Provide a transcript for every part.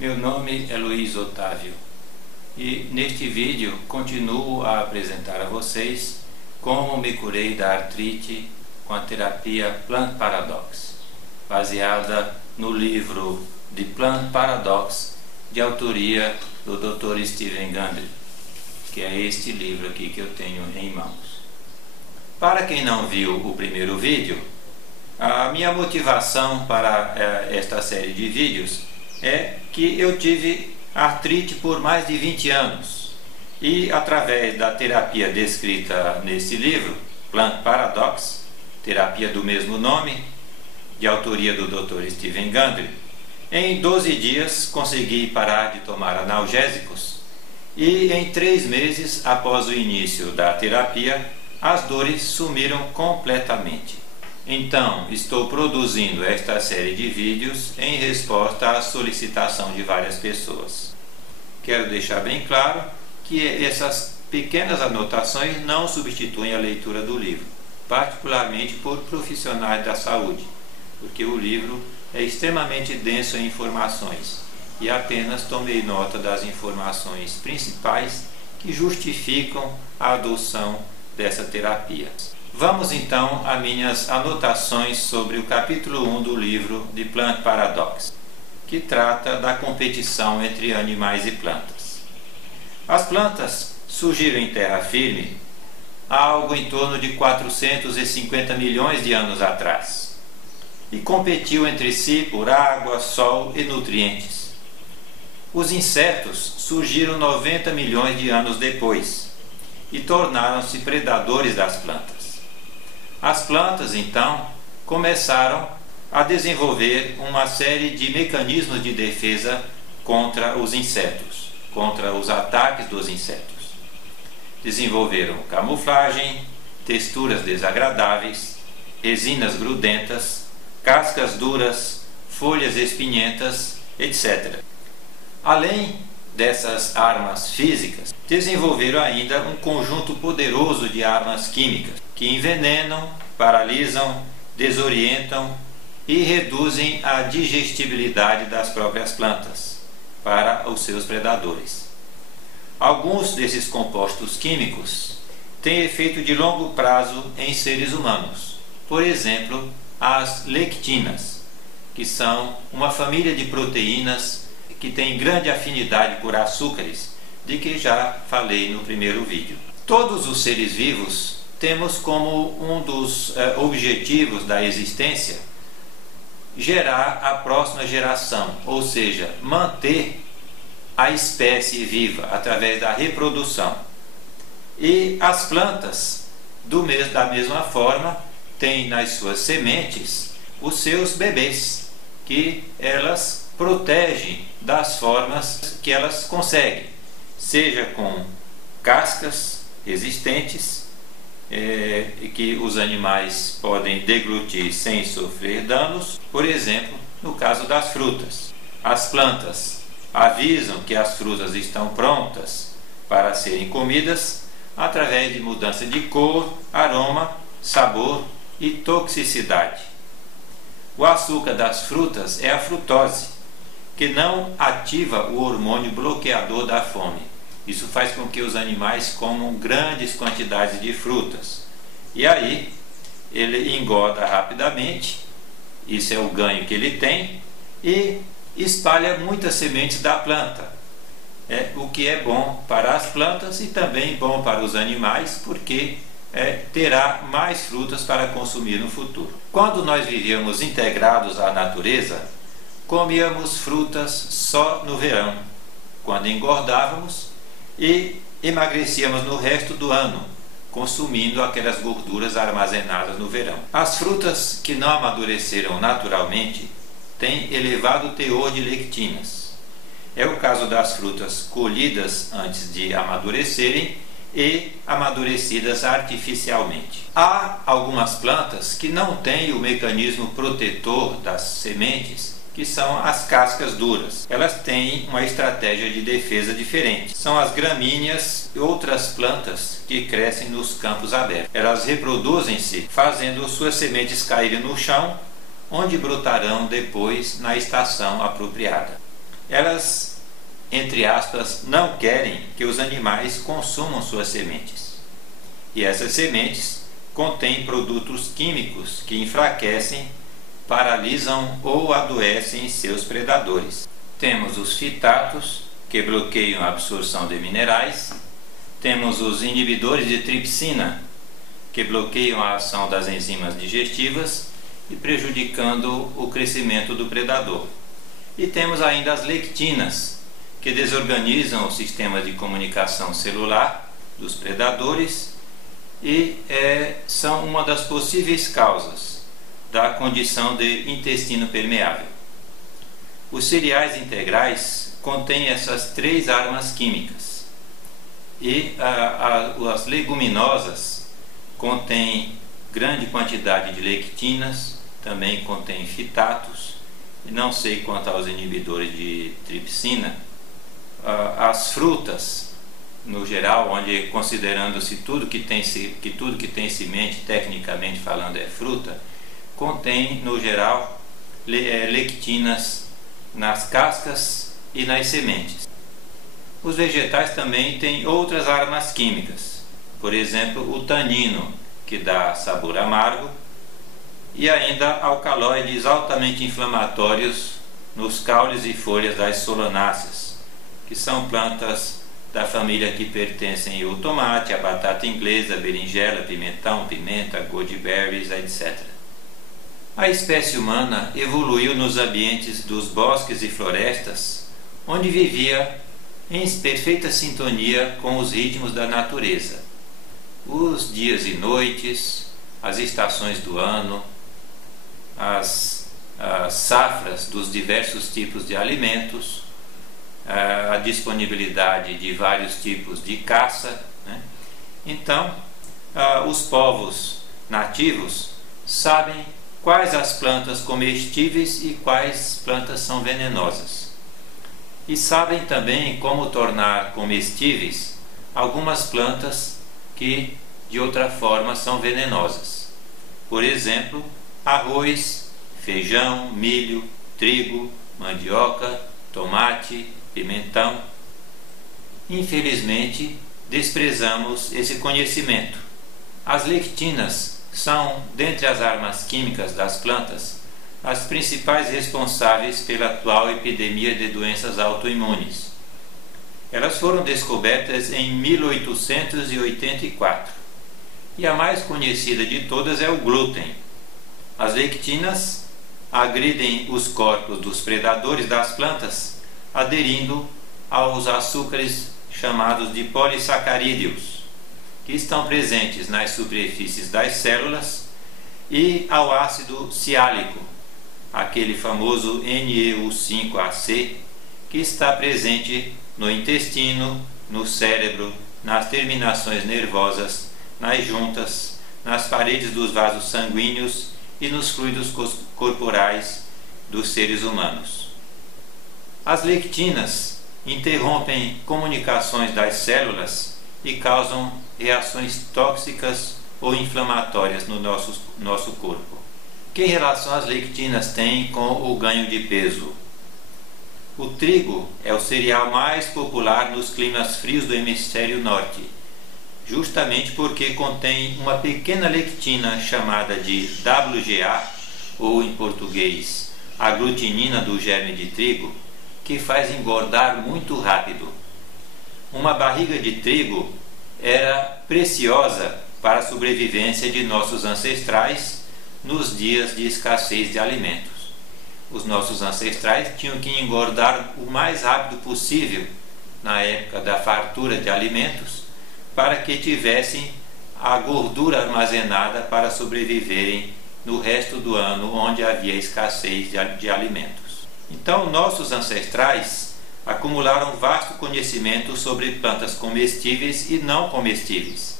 Meu nome é Luiz Otávio e neste vídeo continuo a apresentar a vocês como me curei da artrite com a terapia Plant Paradox, baseada no livro The Plant Paradox, de autoria do Dr. Stephen Gundry, que é este livro aqui que eu tenho em mãos. Para quem não viu o primeiro vídeo, a minha motivação para esta série de vídeos é que eu tive artrite por mais de 20 anos e através da terapia descrita nesse livro, Plant Paradox, terapia do mesmo nome, de autoria do Dr. Stephen Gundry, em 12 dias consegui parar de tomar analgésicos e em 3 meses após o início da terapia as dores sumiram completamente. Então, estou produzindo esta série de vídeos em resposta à solicitação de várias pessoas. Quero deixar bem claro que essas pequenas anotações não substituem a leitura do livro, particularmente por profissionais da saúde, porque o livro é extremamente denso em informações e apenas tomei nota das informações principais que justificam a adoção dessa terapia. Vamos então a minhas anotações sobre o capítulo 1 do livro de Plant Paradox, que trata da competição entre animais e plantas. As plantas surgiram em terra firme há algo em torno de 450 milhões de anos atrás e competiu entre si por água, sol e nutrientes. Os insetos surgiram 90 milhões de anos depois e tornaram-se predadores das plantas. As plantas, então, começaram a desenvolver uma série de mecanismos de defesa contra os insetos, contra os ataques dos insetos. Desenvolveram camuflagem, texturas desagradáveis, resinas grudentas, cascas duras, folhas espinhentas, etc. Além dessas armas físicas, desenvolveram ainda um conjunto poderoso de armas químicas que envenenam, paralisam, desorientam e reduzem a digestibilidade das próprias plantas para os seus predadores. Alguns desses compostos químicos têm efeito de longo prazo em seres humanos. Por exemplo, as lectinas, que são uma família de proteínas que tem grande afinidade por açúcares, de que já falei no primeiro vídeo. Todos os seres vivos temos como um dos objetivos da existência gerar a próxima geração, ou seja, manter a espécie viva através da reprodução. E as plantas, da mesma forma, têm nas suas sementes os seus bebês, que elas protegem das formas que elas conseguem, seja com cascas resistentes, que os animais podem deglutir sem sofrer danos, por exemplo, no caso das frutas. As plantas avisam que as frutas estão prontas para serem comidas através de mudança de cor, aroma, sabor e toxicidade. O açúcar das frutas é a frutose, que não ativa o hormônio bloqueador da fome. Isso faz com que os animais comam grandes quantidades de frutas. E aí, ele engorda rapidamente, isso é o ganho que ele tem, e espalha muitas sementes da planta. O que é bom para as plantas e também bom para os animais, porque terá mais frutas para consumir no futuro. Quando nós vivíamos integrados à natureza, comíamos frutas só no verão, quando engordávamos, e emagrecíamos no resto do ano, consumindo aquelas gorduras armazenadas no verão. As frutas que não amadureceram naturalmente têm elevado teor de lectinas. É o caso das frutas colhidas antes de amadurecerem e amadurecidas artificialmente. Há algumas plantas que não têm o mecanismo protetor das sementes, que são as cascas duras. Elas têm uma estratégia de defesa diferente. São as gramíneas e outras plantas que crescem nos campos abertos. Elas reproduzem-se fazendo suas sementes caírem no chão, onde brotarão depois na estação apropriada. elas, entre aspas, não querem que os animais consumam suas sementes. E essas sementes contêm produtos químicos que enfraquecem, paralisam ou adoecem seus predadores. Temos os fitatos, que bloqueiam a absorção de minerais. Temos os inibidores de tripsina, que bloqueiam a ação das enzimas digestivas e prejudicando o crescimento do predador. E temos ainda as lectinas, que desorganizam o sistema de comunicação celular dos predadores e são uma das possíveis causas da condição de intestino permeável. Os cereais integrais contêm essas três armas químicas e as leguminosas contêm grande quantidade de lectinas, também contêm fitatos, e não sei quanto aos inibidores de tripsina. As frutas, no geral, onde considerando-se tudo que tem semente, tecnicamente falando é fruta, contém, no geral, lectinas nas cascas e nas sementes. Os vegetais também têm outras armas químicas, por exemplo, o tanino, que dá sabor amargo, e ainda alcaloides altamente inflamatórios nos caules e folhas das solanáceas, que são plantas da família que pertencem ao tomate, a batata inglesa, a berinjela, pimentão, pimenta, goji-berries, etc. A espécie humana evoluiu nos ambientes dos bosques e florestas, onde vivia em perfeita sintonia com os ritmos da natureza. Os dias e noites, as estações do ano, as safras dos diversos tipos de alimentos, a disponibilidade de vários tipos de caça, né? Então, os povos nativos sabem quais as plantas comestíveis e quais plantas são venenosas. E sabem também como tornar comestíveis algumas plantas que de outra forma são venenosas. Por exemplo, arroz, feijão, milho, trigo, mandioca, tomate, pimentão. Infelizmente, desprezamos esse conhecimento. As lectinas são, dentre as armas químicas das plantas, as principais responsáveis pela atual epidemia de doenças autoimunes. Elas foram descobertas em 1884 e a mais conhecida de todas é o glúten. As lectinas agridem os corpos dos predadores das plantas, aderindo aos açúcares chamados de polissacarídeos, que estão presentes nas superfícies das células, e ao ácido siálico, aquele famoso NEU5AC, que está presente no intestino, no cérebro, nas terminações nervosas, nas juntas, nas paredes dos vasos sanguíneos e nos fluidos corporais dos seres humanos. As lectinas interrompem comunicações das células e causam reações tóxicas ou inflamatórias no nosso corpo. Que relação as lectinas têm com o ganho de peso? O trigo é o cereal mais popular nos climas frios do hemisfério norte, justamente porque contém uma pequena lectina chamada de WGA, ou em português, a glutinina do germe de trigo, que faz engordar muito rápido. Uma barriga de trigo era preciosa para a sobrevivência de nossos ancestrais nos dias de escassez de alimentos. Os nossos ancestrais tinham que engordar o mais rápido possível na época da fartura de alimentos, para que tivessem a gordura armazenada para sobreviverem no resto do ano, onde havia escassez de alimentos. Então, nossos ancestrais acumularam vasto conhecimento sobre plantas comestíveis e não comestíveis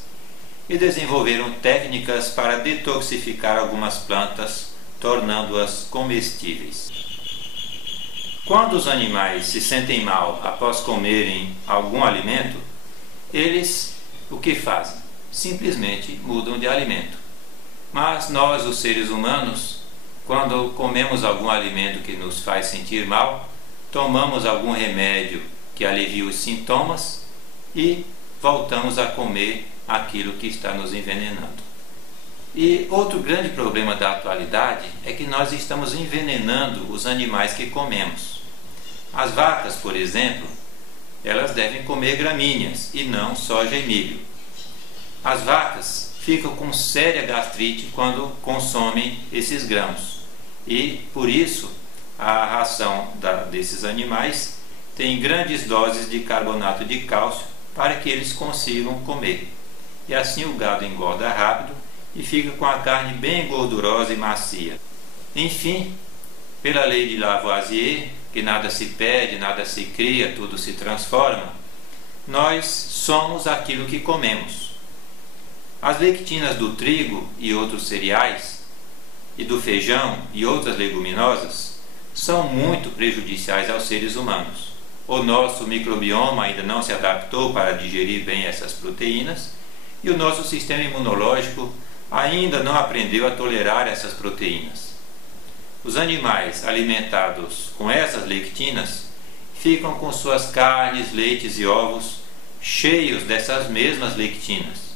e desenvolveram técnicas para detoxificar algumas plantas, tornando-as comestíveis. Quando os animais se sentem mal após comerem algum alimento, eles o que fazem? Simplesmente mudam de alimento. Mas nós, os seres humanos, quando comemos algum alimento que nos faz sentir mal, tomamos algum remédio que alivia os sintomas e voltamos a comer aquilo que está nos envenenando. E outro grande problema da atualidade é que nós estamos envenenando os animais que comemos. As vacas, por exemplo, elas devem comer gramíneas e não soja e milho. As vacas ficam com séria gastrite quando consomem esses grãos e, por isso, a ração desses animais tem grandes doses de carbonato de cálcio para que eles consigam comer. E assim o gado engorda rápido e fica com a carne bem gordurosa e macia. Enfim, pela lei de Lavoisier, que nada se perde, nada se cria, tudo se transforma, nós somos aquilo que comemos. As lectinas do trigo e outros cereais, e do feijão e outras leguminosas, são muito prejudiciais aos seres humanos. O nosso microbioma ainda não se adaptou para digerir bem essas proteínas e o nosso sistema imunológico ainda não aprendeu a tolerar essas proteínas. Os animais alimentados com essas lectinas ficam com suas carnes, leites e ovos cheios dessas mesmas lectinas.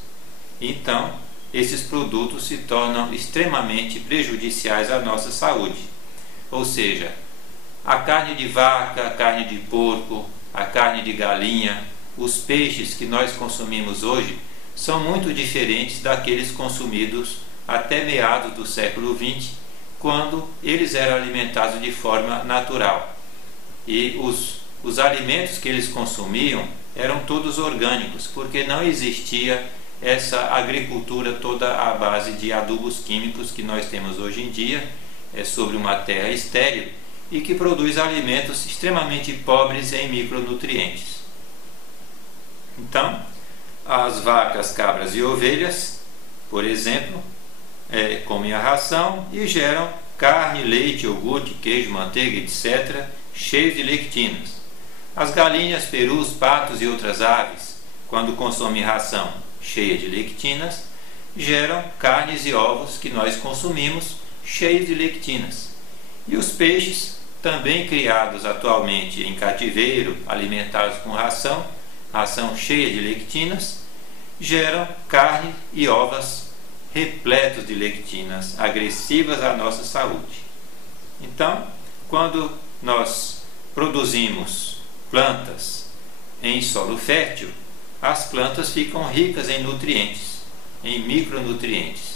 Então, esses produtos se tornam extremamente prejudiciais à nossa saúde. Ou seja, a carne de vaca, a carne de porco, a carne de galinha, os peixes que nós consumimos hoje são muito diferentes daqueles consumidos até meados do século XX, quando eles eram alimentados de forma natural. E os alimentos que eles consumiam eram todos orgânicos, porque não existia essa agricultura toda à base de adubos químicos que nós temos hoje em dia, sobre uma terra estéril e que produz alimentos extremamente pobres em micronutrientes. Então, as vacas, cabras e ovelhas, por exemplo, comem a ração e geram carne, leite, iogurte, queijo, manteiga, etc., cheios de lectinas. As galinhas, perus, patos e outras aves, quando consomem ração cheia de lectinas, geram carnes e ovos que nós consumimos cheios de lectinas. E os peixes, também criados atualmente em cativeiro, alimentados com ração cheia de lectinas, geram carne e ovos repletos de lectinas, agressivas à nossa saúde. Então, quando nós produzimos plantas em solo fértil, as plantas ficam ricas em nutrientes, em micronutrientes.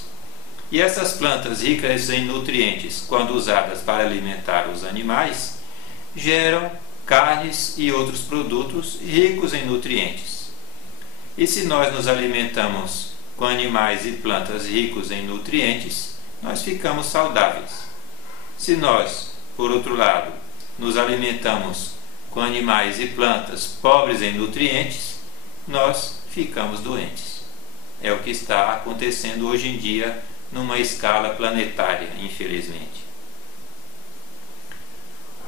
E essas plantas ricas em nutrientes, quando usadas para alimentar os animais, geram carnes e outros produtos ricos em nutrientes. E se nós nos alimentamos com animais e plantas ricos em nutrientes, nós ficamos saudáveis. Se nós, por outro lado, nos alimentamos com animais e plantas pobres em nutrientes, nós ficamos doentes. É o que está acontecendo hoje em dia numa escala planetária, infelizmente.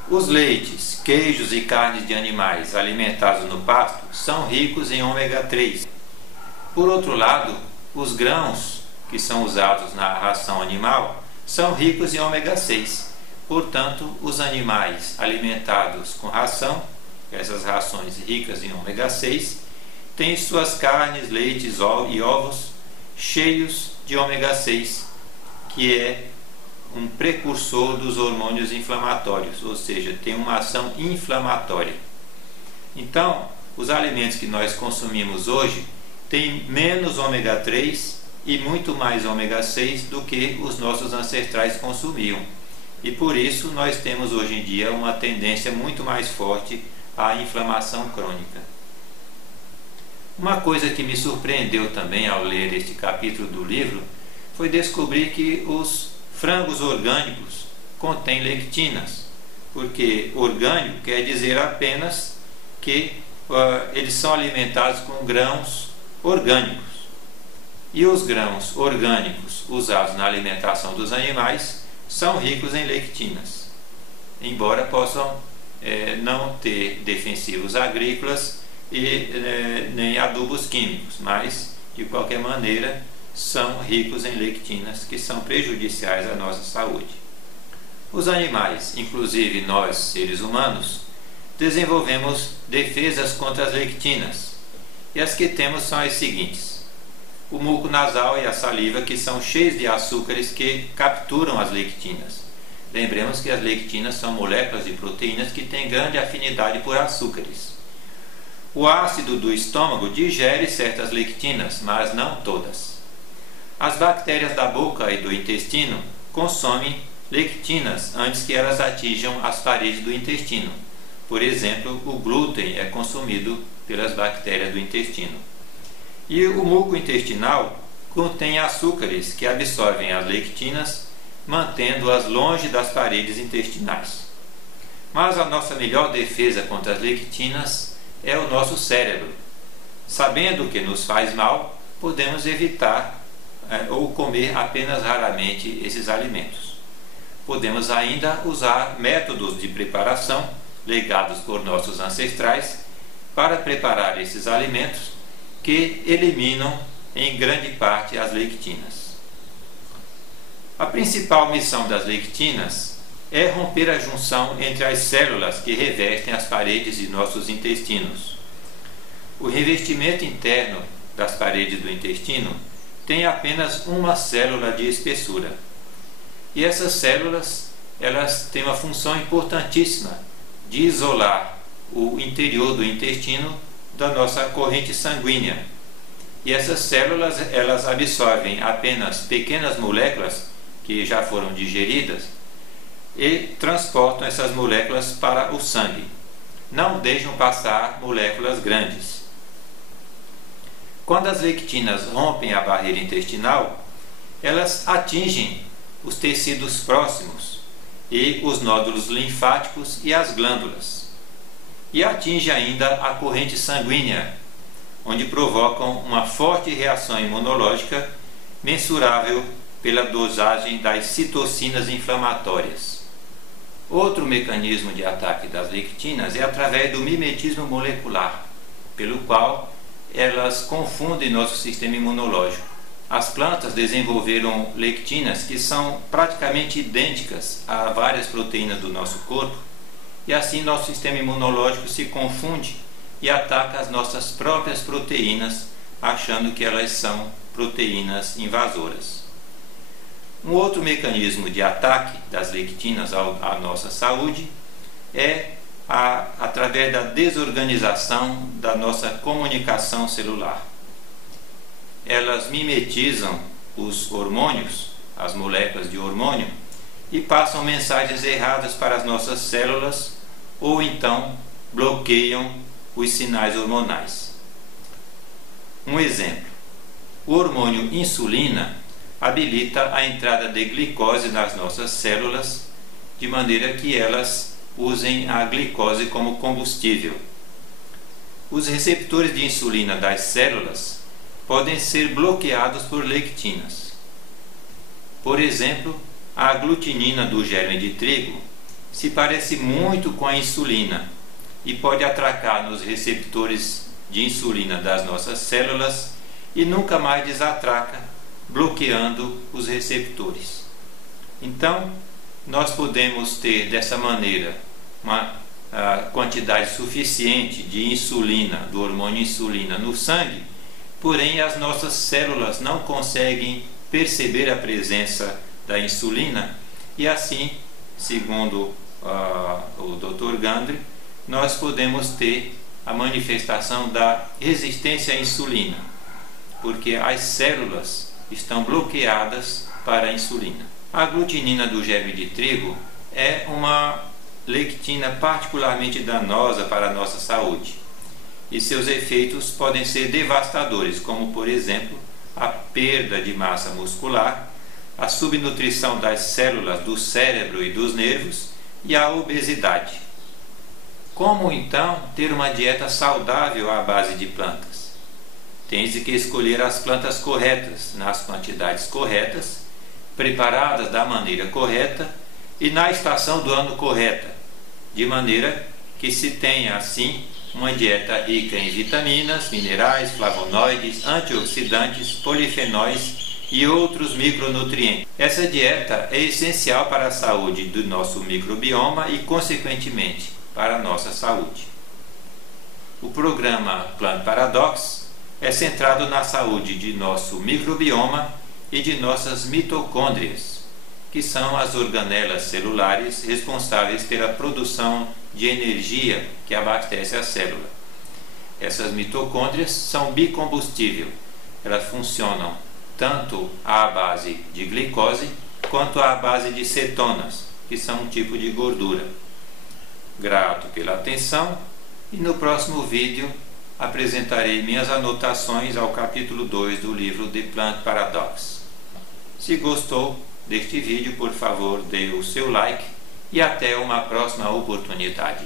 Os leites, queijos e carnes de animais alimentados no pasto são ricos em ômega 3. Por outro lado, os grãos que são usados na ração animal são ricos em ômega 6. Portanto, os animais alimentados com ração, essas rações ricas em ômega 6, têm suas carnes, leites e ovos cheios de ômega 6, que é um precursor dos hormônios inflamatórios, ou seja, tem uma ação inflamatória. Então, os alimentos que nós consumimos hoje têm menos ômega 3 e muito mais ômega 6 do que os nossos ancestrais consumiam. E por isso nós temos hoje em dia uma tendência muito mais forte à inflamação crônica. Uma coisa que me surpreendeu também ao ler este capítulo do livro foi descobrir que os frangos orgânicos contêm lectinas, porque orgânico quer dizer apenas que eles são alimentados com grãos orgânicos. E os grãos orgânicos usados na alimentação dos animais são ricos em lectinas, embora possam não ter defensivos agrícolas e nem adubos químicos, mas de qualquer maneira são ricos em lectinas que são prejudiciais à nossa saúde. Os animais, inclusive nós, seres humanos, desenvolvemos defesas contra as lectinas. E as que temos são as seguintes: o muco nasal e a saliva, que são cheios de açúcares que capturam as lectinas. Lembremos que as lectinas são moléculas de proteínas que têm grande afinidade por açúcares. O ácido do estômago digere certas lectinas, mas não todas. As bactérias da boca e do intestino consomem lectinas antes que elas atinjam as paredes do intestino. Por exemplo, o glúten é consumido pelas bactérias do intestino. E o muco intestinal contém açúcares que absorvem as lectinas, mantendo-as longe das paredes intestinais. Mas a nossa melhor defesa contra as lectinas é o nosso cérebro. Sabendo que nos faz mal, podemos evitar ou comer apenas raramente esses alimentos. Podemos ainda usar métodos de preparação legados por nossos ancestrais para preparar esses alimentos que eliminam em grande parte as lectinas. A principal missão das lectinas é romper a junção entre as células que revestem as paredes de nossos intestinos. O revestimento interno das paredes do intestino tem apenas uma célula de espessura. E essas células, elas têm uma função importantíssima de isolar o interior do intestino da nossa corrente sanguínea. E essas células, elas absorvem apenas pequenas moléculas que já foram digeridas e transportam essas moléculas para o sangue. Não deixam passar moléculas grandes. Quando as lectinas rompem a barreira intestinal, elas atingem os tecidos próximos e os nódulos linfáticos e as glândulas. E atinge ainda a corrente sanguínea, onde provocam uma forte reação imunológica mensurável pela dosagem das citocinas inflamatórias. Outro mecanismo de ataque das lectinas é através do mimetismo molecular, pelo qual elas confundem nosso sistema imunológico. As plantas desenvolveram lectinas que são praticamente idênticas a várias proteínas do nosso corpo, e assim nosso sistema imunológico se confunde e ataca as nossas próprias proteínas, achando que elas são proteínas invasoras. Um outro mecanismo de ataque das lectinas à nossa saúde é através da desorganização da nossa comunicação celular. Elas mimetizam os hormônios, as moléculas de hormônio, e passam mensagens erradas para as nossas células, ou então bloqueiam os sinais hormonais. Um exemplo: o hormônio insulina habilita a entrada de glicose nas nossas células, de maneira que elas usem a glicose como combustível. Os receptores de insulina das células podem ser bloqueados por lectinas. Por exemplo, a aglutinina do germe de trigo se parece muito com a insulina e pode atracar nos receptores de insulina das nossas células e nunca mais desatraca, bloqueando os receptores. Então, nós podemos ter dessa maneira uma quantidade suficiente de insulina, do hormônio insulina no sangue, porém as nossas células não conseguem perceber a presença da insulina e assim, segundo o Dr. Gundry, nós podemos ter a manifestação da resistência à insulina, porque as células estão bloqueadas para a insulina. A aglutinina do germe de trigo é uma lectina particularmente danosa para a nossa saúde e seus efeitos podem ser devastadores, como por exemplo a perda de massa muscular, a subnutrição das células do cérebro e dos nervos e a obesidade. Como então ter uma dieta saudável à base de plantas? Tens que escolher as plantas corretas, nas quantidades corretas, preparadas da maneira correta e na estação do ano correta, de maneira que se tenha assim uma dieta rica em vitaminas, minerais, flavonoides, antioxidantes, polifenóis e outros micronutrientes. Essa dieta é essencial para a saúde do nosso microbioma e, consequentemente, para a nossa saúde. O programa Plant Paradox é centrado na saúde de nosso microbioma e de nossas mitocôndrias, que são as organelas celulares responsáveis pela produção de energia que abastece a célula. Essas mitocôndrias são bicombustível. Elas funcionam tanto à base de glicose quanto à base de cetonas, que são um tipo de gordura. Grato pela atenção e no próximo vídeo apresentarei minhas anotações ao capítulo 2 do livro The Plant Paradox. Se gostou deste vídeo, por favor, dê o seu like e até uma próxima oportunidade.